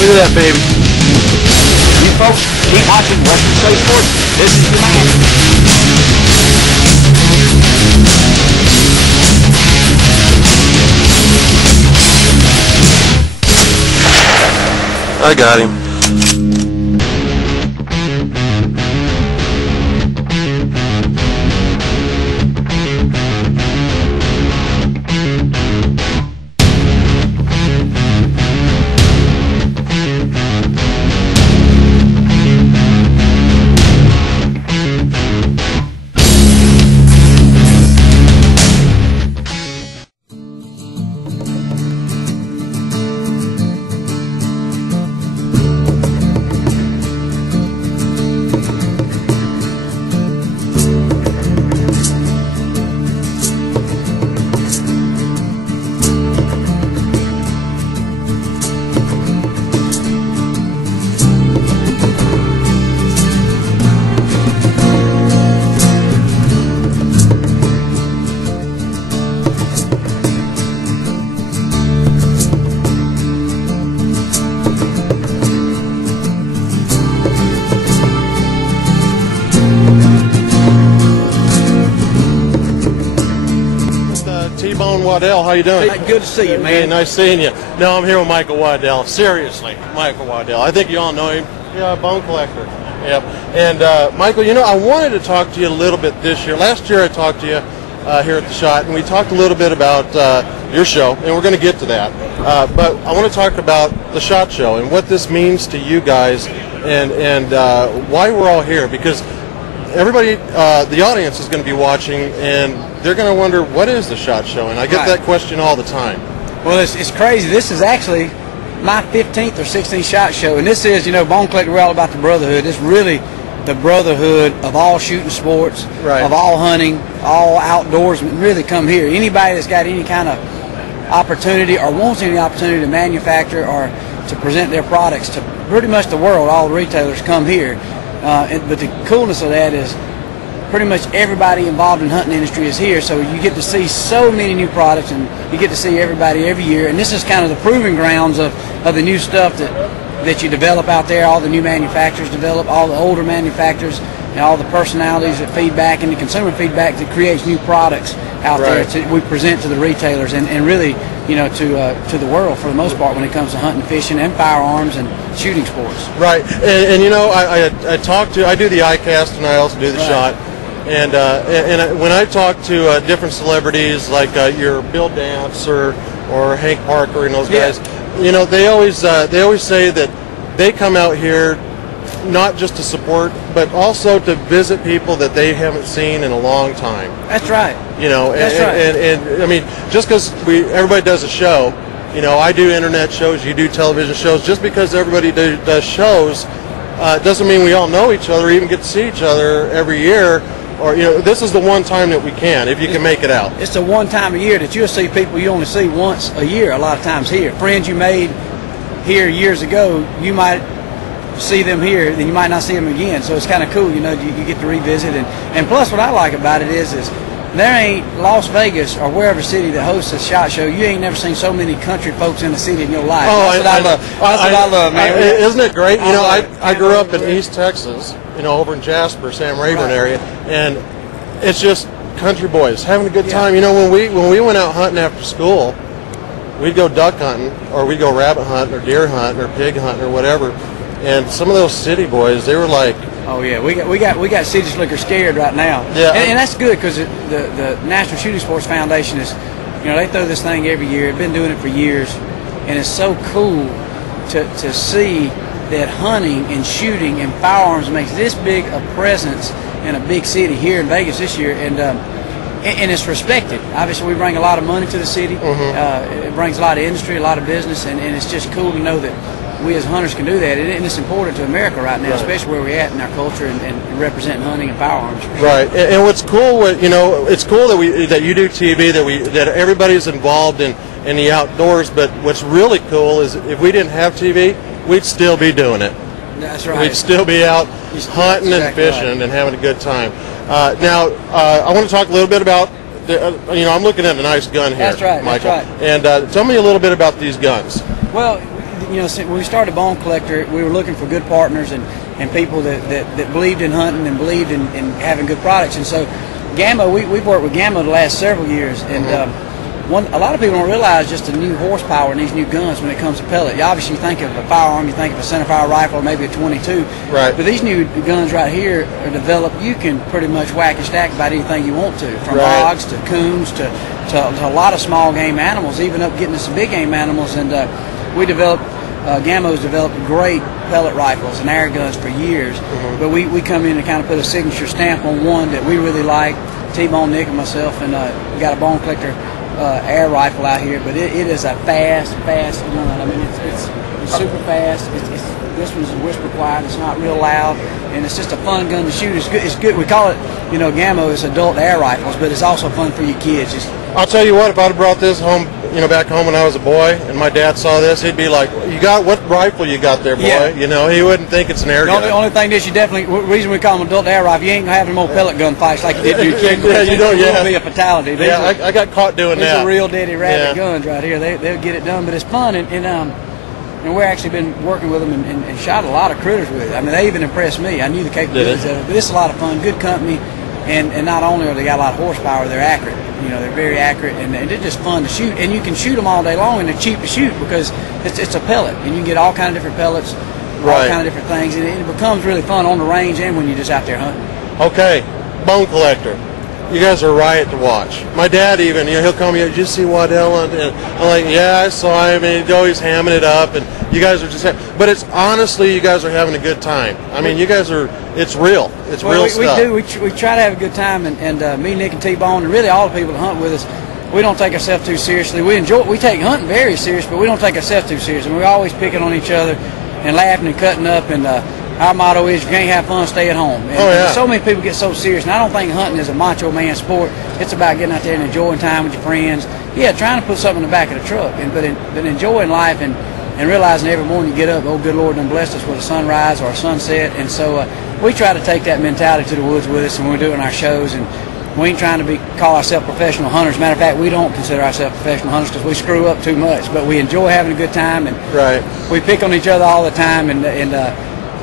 Look at that, baby. You folks keep watching Western States Sportsman. This is your man. I got him. Waddell, how you doing? Hey, good to see you, man. Hey, nice seeing you. No, I'm here with Michael Waddell. Seriously, Michael Waddell. I think you all know him. Yeah, bone collector. Yep. And Michael, you know, I wanted to talk to you a little bit this year. Last year I talked to you here at the Shot, and we talked a little bit about your show, and we're going to get to that. But I want to talk about the SHOT Show and what this means to you guys, and why we're all here, because everybody, the audience is going to be watching, and they're going to wonder, what is the SHOT Show? And I get that question all the time. Well, it's crazy. This is actually my 15th or 16th SHOT Show, and this is, you know, Bone Collector, we're all about the brotherhood. It's really the brotherhood of all shooting sports, of all hunting, all outdoorsmen really come here. Anybody that's got any kind of opportunity or wants any opportunity to manufacture or to present their products to pretty much the world, all the retailers come here. But the coolness of that is pretty much everybody involved in the hunting industry is here, so you get to see so many new products, and you get to see everybody every year. And this is kind of the proving grounds of the new stuff that you develop out there. All the new manufacturers develop, all the older manufacturers, and all the personalities that feedback and the consumer feedback that creates new products out there we present to the retailers and really, you know, to the world for the most part when it comes to hunting, fishing, and firearms and shooting sports. Right, and you know, I do the iCast, and I also do the SHOT. And when I talk to different celebrities like your Bill Dance or Hank Parker and those guys, you know, they always say that they come out here not just to support, but also to visit people that they haven't seen in a long time. That's right. You know, and I mean, just because everybody does a show, you know, I do internet shows, you do television shows. Just because everybody does shows doesn't mean we all know each other, even get to see each other every year. Or, you know, this is the one time that we can, if you can make it out. It's the one time a year that you'll see people you only see once a year, a lot of times here. Friends you made here years ago, you might see them here, then you might not see them again. So it's kind of cool, you know, you get to revisit. And plus what I like about it is there ain't Las Vegas or wherever city that hosts a SHOT Show, you ain't never seen so many country folks in the city in your life. Oh, That's what I love, man. Isn't it great? You know, I grew up in East Texas, you know, over in Jasper, Sam Rayburn area, and it's just country boys having a good time. You know, when we went out hunting after school, we'd go duck hunting, or we'd go rabbit hunting, or deer hunting, or pig hunting, or whatever. And some of those city boys, they were like, oh yeah, we got city slickers scared right now. Yeah, and that's good, because the National Shooting Sports Foundation is, you know, they throw this thing every year. They've been doing it for years, and it's so cool to see that hunting and shooting and firearms makes this big a presence in a big city here in Vegas this year, and it's respected. Obviously, we bring a lot of money to the city. It brings a lot of industry, a lot of business, and it's just cool to know that we as hunters can do that, and it's important to America right now, especially where we're at in our culture and representing hunting and firearms. For sure. Right, and what's cool, you know, it's cool that you do TV, that everybody's involved in the outdoors. But what's really cool is if we didn't have TV, we'd still be doing it. That's right. We'd still be out hunting and fishing and having a good time. Now, I want to talk a little bit about, you know, I'm looking at a nice gun here, That's right, Michael. That's right. And tell me a little bit about these guns. Well, when we started Bone Collector, we were looking for good partners and people that believed in hunting and believed in having good products. And so Gammo, we've worked with Gammo the last several years, and a lot of people don't realize just the new horsepower in these new guns when it comes to pellet. You obviously think of a firearm, you think of a centerfire rifle, or maybe a 22. Right. But these new guns right here are developed. You can pretty much whack and stack about anything you want to, from hogs to coons to a lot of small game animals, even up getting to some big game animals. And we developed. Gammo's developed great pellet rifles and air guns for years, but we come in and kind of put a signature stamp on one that we really like. T-Bone, Nick, and myself, and we got a Bone Collector air rifle out here, but it is a fast gun. I mean, it's super fast. This one's whisper quiet. It's not real loud, and it's just a fun gun to shoot. It's good. We call it, Gammo is adult air rifles, but it's also fun for your kids. I'll tell you what, if I'd have brought this home, back home when I was a boy, and my dad saw this, he'd be like, what rifle you got there, boy? Yeah. He wouldn't think it's an air gun. The only thing is, the reason we call them adult air rifle, you ain't going to have them old pellet gun fights like you did to your kid. You don't, It will be a fatality. I got caught doing that. These are real daddy rabbit guns right here. They'll get it done, but it's fun, and we've actually been working with them and shot a lot of critters with it. I mean, they even impressed me. I knew the capabilities of it, but it's a lot of fun, good company, and not only are they got a lot of horsepower, they're accurate. They're very accurate, and they're just fun to shoot. And you can shoot them all day long, and they're cheap to shoot because it's a pellet, and you can get all kind of different pellets, all kind of different things, and it becomes really fun on the range and when you're just out there hunting. Okay, Bone Collector. You guys are a riot to watch. My dad even, he'll call me, did you see Waddell? And I'm like, yeah, I saw him, and he's always hamming it up, and you guys are just, but it's honestly, you guys are having a good time. I mean, you guys are, it's real. It's real stuff. We do. We try to have a good time, and me, Nick, and T-Bone, and really all the people that hunt with us, we don't take ourselves too seriously. We take hunting very serious, but we don't take ourselves too serious. And we're always picking on each other and laughing and cutting up, and our motto is, if you can't have fun, stay at home. And so many people get so serious, and I don't think hunting is a macho man sport. It's about getting out there and enjoying time with your friends. Yeah, trying to put something in the back of the truck, but enjoying life and realizing every morning you get up, oh, good Lord done blessed us with a sunrise or a sunset. And so we try to take that mentality to the woods with us when we're doing our shows. And we ain't trying to call ourselves professional hunters. Matter of fact, we don't consider ourselves professional hunters because we screw up too much. But we enjoy having a good time, and we pick on each other all the time. And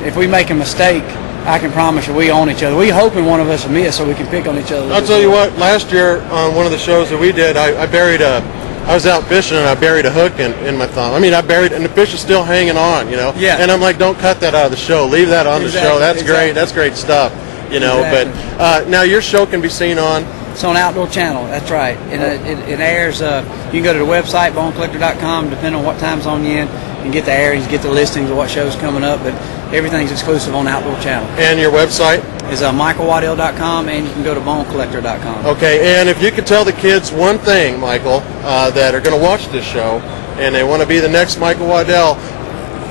if we make a mistake, I can promise you we own each other. We hoping one of us will miss so we can pick on each other. I'll tell you what, last year on one of the shows that we did, I was out fishing and I buried a hook in my thumb. I mean, and the fish is still hanging on, Yeah. And I'm like, don't cut that out of the show. Leave that on the show. That's great. That's great stuff, Exactly. But now your show can be seen on? It's on Outdoor Channel, that's right. And it airs, you can go to the website, bonecollector.com, depending on what time zone you're in, and get the airings, get the listings of what show's coming up, but everything's exclusive on Outdoor Channel. And your website? Is michaelwaddell.com, and you can go to bonecollector.com. Okay, and if you could tell the kids one thing, Michael, that are going to watch this show, and they want to be the next Michael Waddell,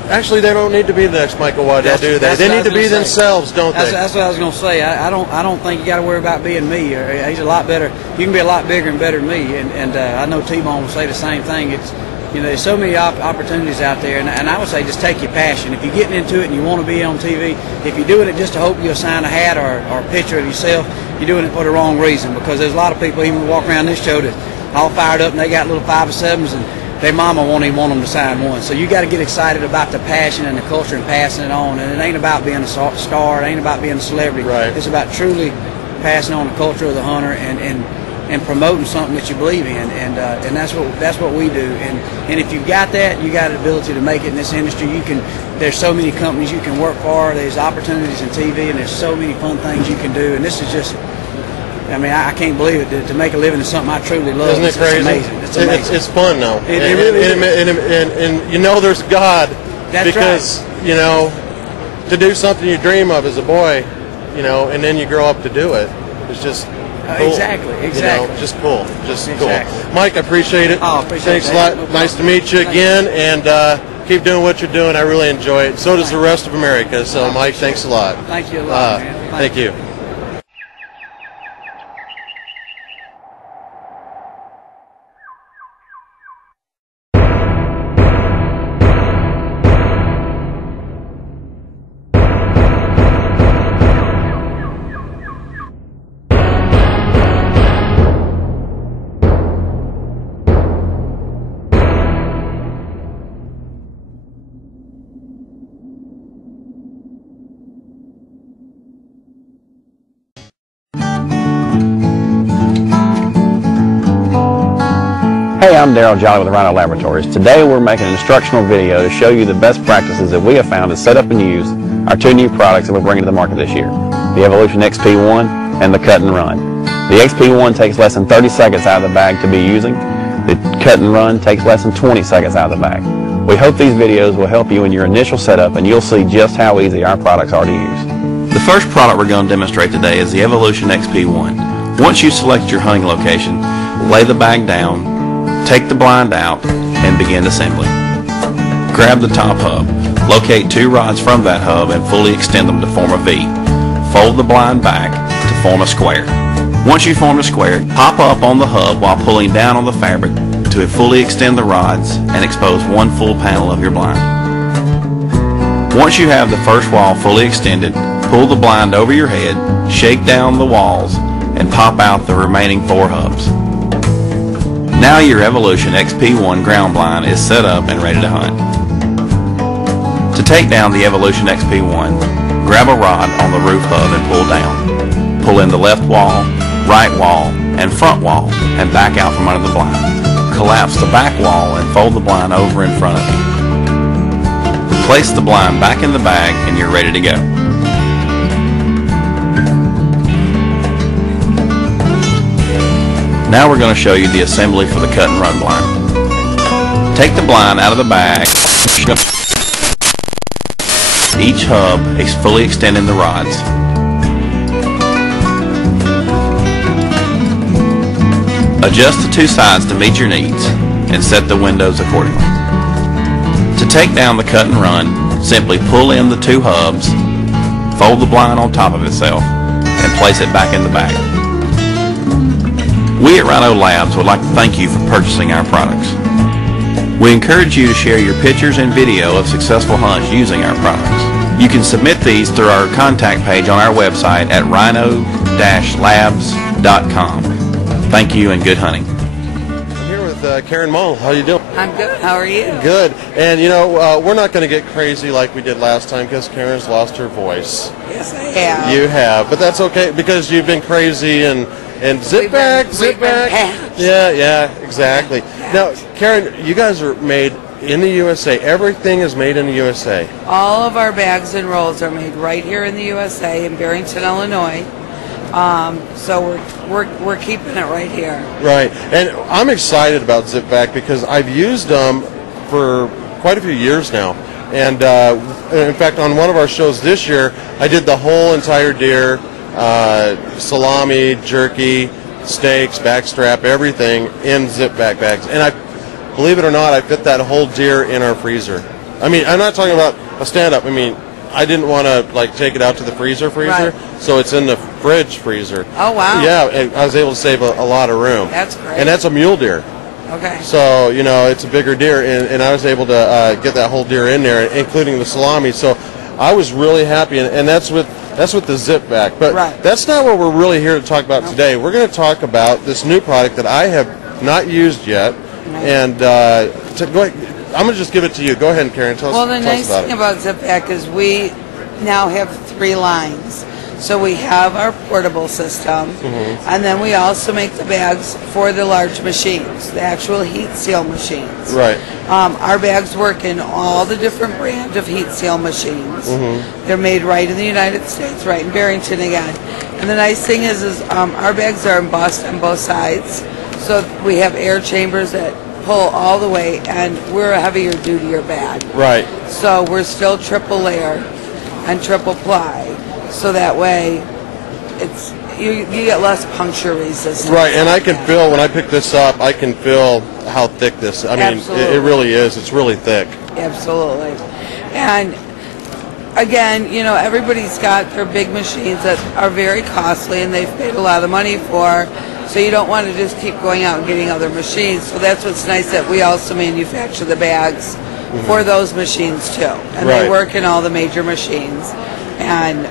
actually, they don't need to be the next Michael Waddell, do they? They need to be themselves, don't they? That's what I was going to say. I don't think you got to worry about being me. He's a lot better. You can be a lot bigger and better than me, and I know T-Bone will say the same thing. It's there's so many opportunities out there, and I would say just take your passion. If you're getting into it and you want to be on TV, if you're doing it just to hope you'll sign a hat or a picture of yourself, you're doing it for the wrong reason, because there's a lot of people even walk around this show that all fired up and they got little 5 or 7s and their mama won't even want them to sign one. So you got to get excited about the passion and the culture and passing it on. And it ain't about being a star. It ain't about being a celebrity. Right. It's about truly passing on the culture of the hunter and promoting something that you believe in. And that's what we do. And if you've got that, you got the ability to make it in this industry. There's so many companies you can work for. There's opportunities in TV, and there's so many fun things you can do. And this is just, I mean, I can't believe it. To make a living is something I truly love. Isn't it crazy? It's amazing. It's amazing. It's fun, though. It really is. And there's God. That's because, to do something you dream of as a boy, and then you grow up to do it. It's just cool. Exactly. Just cool. Exactly. Cool. Mike, I appreciate it. Oh, appreciate it. Thanks a lot. No nice to meet you again, and keep doing what you're doing. I really enjoy it. So does the rest of America. So, Mike, thanks a lot. Thank you a lot, man. Thank you. I'm Daryl Jolly with the Rhino Laboratories. Today we're making an instructional video to show you the best practices that we have found to set up and use our two new products that we're bringing to the market this year, the Evolution XP1 and the Cut and Run. The XP1 takes less than 30 seconds out of the bag to be using. The Cut and Run takes less than 20 seconds out of the bag. We hope these videos will help you in your initial setup, and you'll see just how easy our products are to use. The first product we're going to demonstrate today is the Evolution XP1. Once you select your hunting location, lay the bag down, take the blind out, and begin assembly. Grab the top hub. Locate two rods from that hub and fully extend them to form a V. Fold the blind back to form a square. Once you form a square, pop up on the hub while pulling down on the fabric to fully extend the rods and expose one full panel of your blind. Once you have the first wall fully extended, pull the blind over your head, shake down the walls, and pop out the remaining four hubs. Now your Evolution XP1 ground blind is set up and ready to hunt. To take down the Evolution XP1, grab a rod on the roof hub and pull down. Pull in the left wall, right wall, and front wall, and back out from under the blind. Collapse the back wall and fold the blind over in front of you. Place the blind back in the bag and you're ready to go. Now we're going to show you the assembly for the Cut and Run blind. Take the blind out of the bag. Each hub is fully extending the rods. Adjust the two sides to meet your needs and set the windows accordingly. To take down the Cut and Run, simply pull in the two hubs, fold the blind on top of itself, and place it back in the bag. We at Rhino Labs would like to thank you for purchasing our products. We encourage you to share your pictures and video of successful hunts using our products. You can submit these through our contact page on our website at rhino-labs.com. Thank you and good hunting. I'm here with Karen Mull. How you doing? I'm good. How are you? Good. And you know, we're not going to get crazy like we did last time because Karen's lost her voice. Yes, I have. You have, but that's okay because you've been crazy and zip back. Yeah, exactly. Yeah. Now, Karen, you guys are made in the USA. Everything is made in the USA. All of our bags and rolls are made right here in the USA in Barrington, Illinois. So we're keeping it right here. Right, and I'm excited about Zip Vac because I've used them for quite a few years now. And in fact, on one of our shows this year, I did the whole entire deer, salami, jerky, steaks, backstrap, everything in Zip Vac bags. And believe it or not, I fit that whole deer in our freezer. I mean, I'm not talking about a stand-up. I mean, I didn't want to take it out to the freezer, right. So it's in the fridge freezer. Oh wow! Yeah, and I was able to save a lot of room. That's great. And that's a mule deer. Okay. So it's a bigger deer, and I was able to get that whole deer in there, including the salami. So I was really happy, and that's with the Zip Vac. But right. That's not what we're really here to talk about today. We're going to talk about this new product that I have not used yet, and go ahead. I'm going to just give it to you. Go ahead, Karen. Tell us about it. Well, the nice thing about Zip Vac is we now have 3 lines. So we have our portable system, and then we also make the bags for the large machines, the actual heat seal machines. Right. Our bags work in all the different brands of heat seal machines. They're made right in the United States, right in Barrington again. And the nice thing is our bags are embossed on both sides. So we have air chambers that pull all the way, and we're a heavier dutier bag. Right. So we're still triple layer and triple ply, so that way it's you get less puncture resistance. Right, and I can feel when I pick this up, I can feel how thick this. I mean, it really is. It's really thick. Absolutely. And again, everybody's got their big machines that are very costly, and they've paid a lot of money for. So you don't want to just keep going out and getting other machines. So that's what's nice, that we also manufacture the bags for those machines too. And they work in all the major machines. And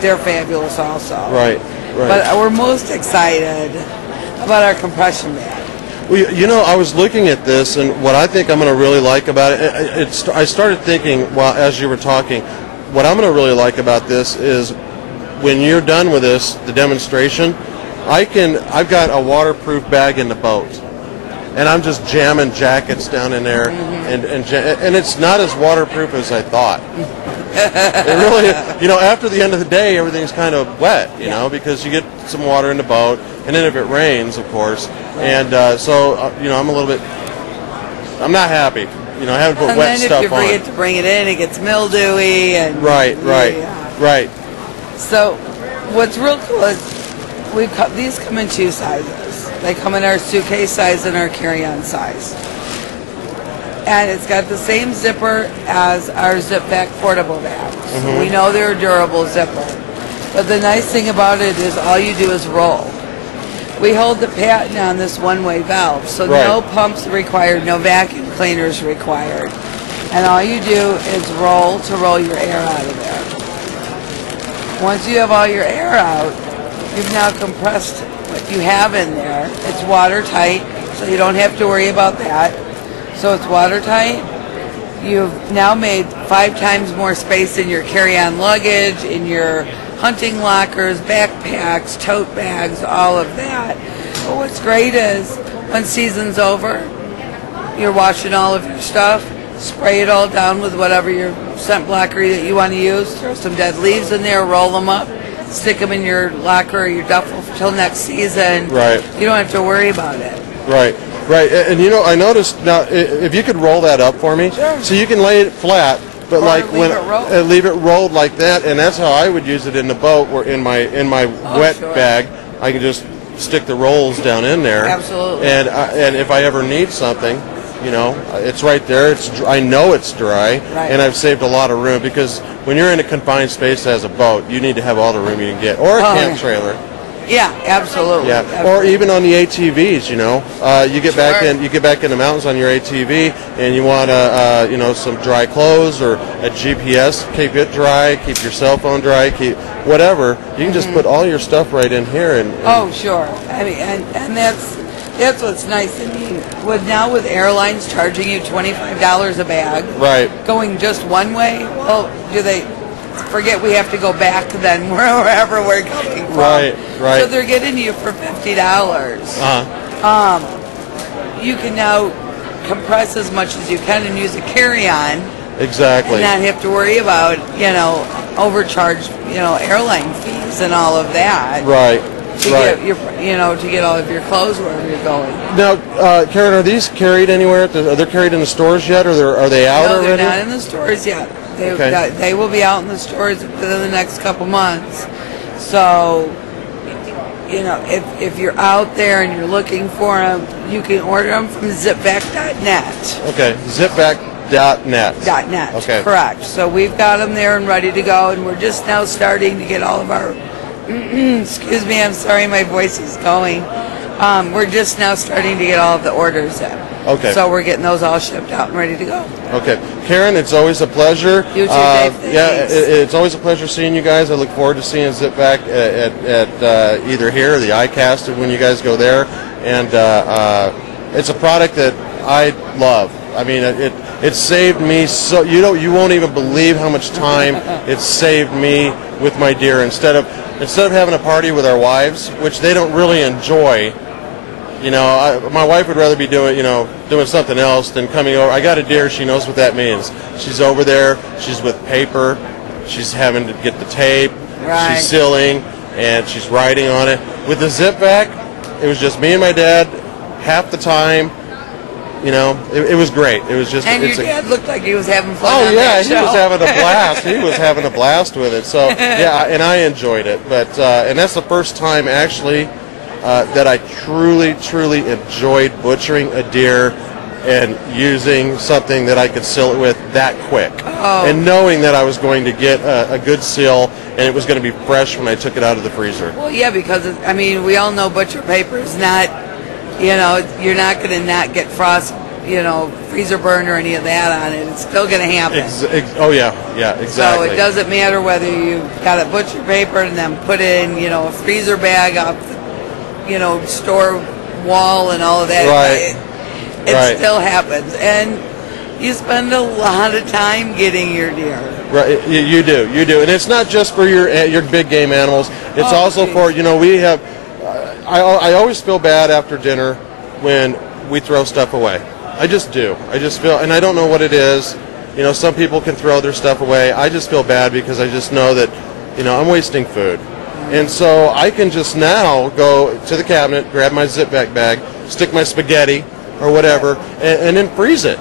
they're fabulous also. Right. But we're most excited about our compression bag. Well, I was looking at this, and what I think I'm going to really like about it, I started thinking, as you were talking, what I'm going to really like about this is when you're done with this, the demonstration, I've got a waterproof bag in the boat. and I'm just jamming jackets down in there, and it's not as waterproof as I thought. It really, after the end of the day, everything's kind of wet, you know, because you get some water in the boat, and then if it rains, of course, and so I'm a little bit, I'm not happy. I haven't put wet stuff on. And then if you forget to bring it in, it gets mildewy. And right. So what's real cool is these come in 2 sizes. They come in our suitcase size and our carry-on size. And it's got the same zipper as our zip-back portable bags. We know they're a durable zipper. But the nice thing about it is all you do is roll. We hold the patent on this one-way valve, so no pumps required, no vacuum cleaners required. And all you do is roll to roll your air out of there. Once you have all your air out, you've now compressed what you have in there. It's watertight, so you don't have to worry about that. So it's watertight. You've now made 5 times more space in your carry-on luggage, in your hunting lockers, backpacks, tote bags, all of that. But what's great is when season's over, you're washing all of your stuff, spray it all down with whatever your scent blocker that you want to use, throw some dead leaves in there, roll them up, stick them in your locker or your duffel till next season. Right. You don't have to worry about it. Right. And I noticed now, if you could roll that up for me, so you can lay it flat, but leave it rolled like that, and that's how I would use it in the boat, or in my wet bag. I can just stick the rolls down in there. Absolutely. And if I ever need something, it's right there. I know it's dry, and I've saved a lot of room, because when you're in a confined space as a boat, you need to have all the room you can get, or a camp trailer. Yeah, absolutely. Yeah, absolutely. or even on the ATVs, you get back in the mountains on your ATV, and you want some dry clothes or a GPS, keep it dry, keep your cell phone dry, keep whatever. You can just put all your stuff right in here, and oh, sure. I mean, and that's what's nice. I mean, with airlines charging you $25 a bag, going just one way, well, do they forget we have to go back then wherever we're coming from? Right. So they're getting you for $50. You can now compress as much as you can and use a carry-on. Exactly. And not have to worry about, overcharged, airline fees and all of that. Right. To get to get all of your clothes wherever you're going. Now, Karen, are these carried anywhere? Are they carried in the stores yet, or are they out already? No, they're not in the stores yet. They will be out in the stores within the next couple months. So, if you're out there and you're looking for them, you can order them from zipback.net. Okay, zipback.net. .net. Okay. Correct. So we've got them there and ready to go, and we're just now starting to get all of our. Excuse me, I'm sorry, my voice is going. We're just now starting to get all of the orders in. Okay. So we're getting those all shipped out and ready to go. Okay. Karen, it's always a pleasure. You too, Dave. It's always a pleasure seeing you guys. I look forward to seeing Zipback at either here or the ICAST when you guys go there. And it's a product that I love. I mean, it saved me so you won't even believe how much time it saved me with my deer. Instead of having a party with our wives, which they don't really enjoy. My wife would rather be doing something else than coming over. I got a deer, she knows what that means. She's over there, she's with paper, she's having to get the tape, she's sealing, and she's writing on it. With the Zipback, it was just me and my dad half the time. It was great. It was just. And your dad looked like he was having fun. Oh yeah, he was having a blast. He was having a blast with it. So yeah, and I enjoyed it. But and that's the first time actually that I truly enjoyed butchering a deer and using something that I could seal it with that quick, and knowing that I was going to get a good seal and it was going to be fresh when I took it out of the freezer. Well, yeah, because we all know butcher paper is not. You're not going to not get frost, freezer burn or any of that on it. It's still going to happen. Exactly. So it doesn't matter whether you got a butcher paper and then put in, a freezer bag up, store wall and all of that. Right. It still happens. And you spend a lot of time getting your deer. Right, you do. And it's not just for your big game animals. It's also for, we have... I always feel bad after dinner when we throw stuff away. I just do. I just feel, and I don't know what it is. You know, some people can throw their stuff away. I just feel bad because I just know that, you know, I'm wasting food. And so I can just now go to the cabinet, grab my zip-back bag, stick my spaghetti or whatever, and then freeze it.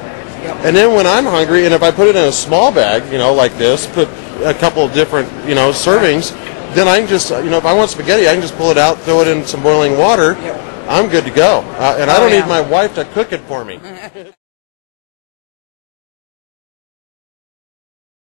And then when I'm hungry, and if I put it in a small bag, you know, like this, put a couple of different, you know, servings, then I can just, you know, if I want spaghetti, I can just pull it out, throw it in some boiling water. I'm good to go. And I don't need my wife to cook it for me.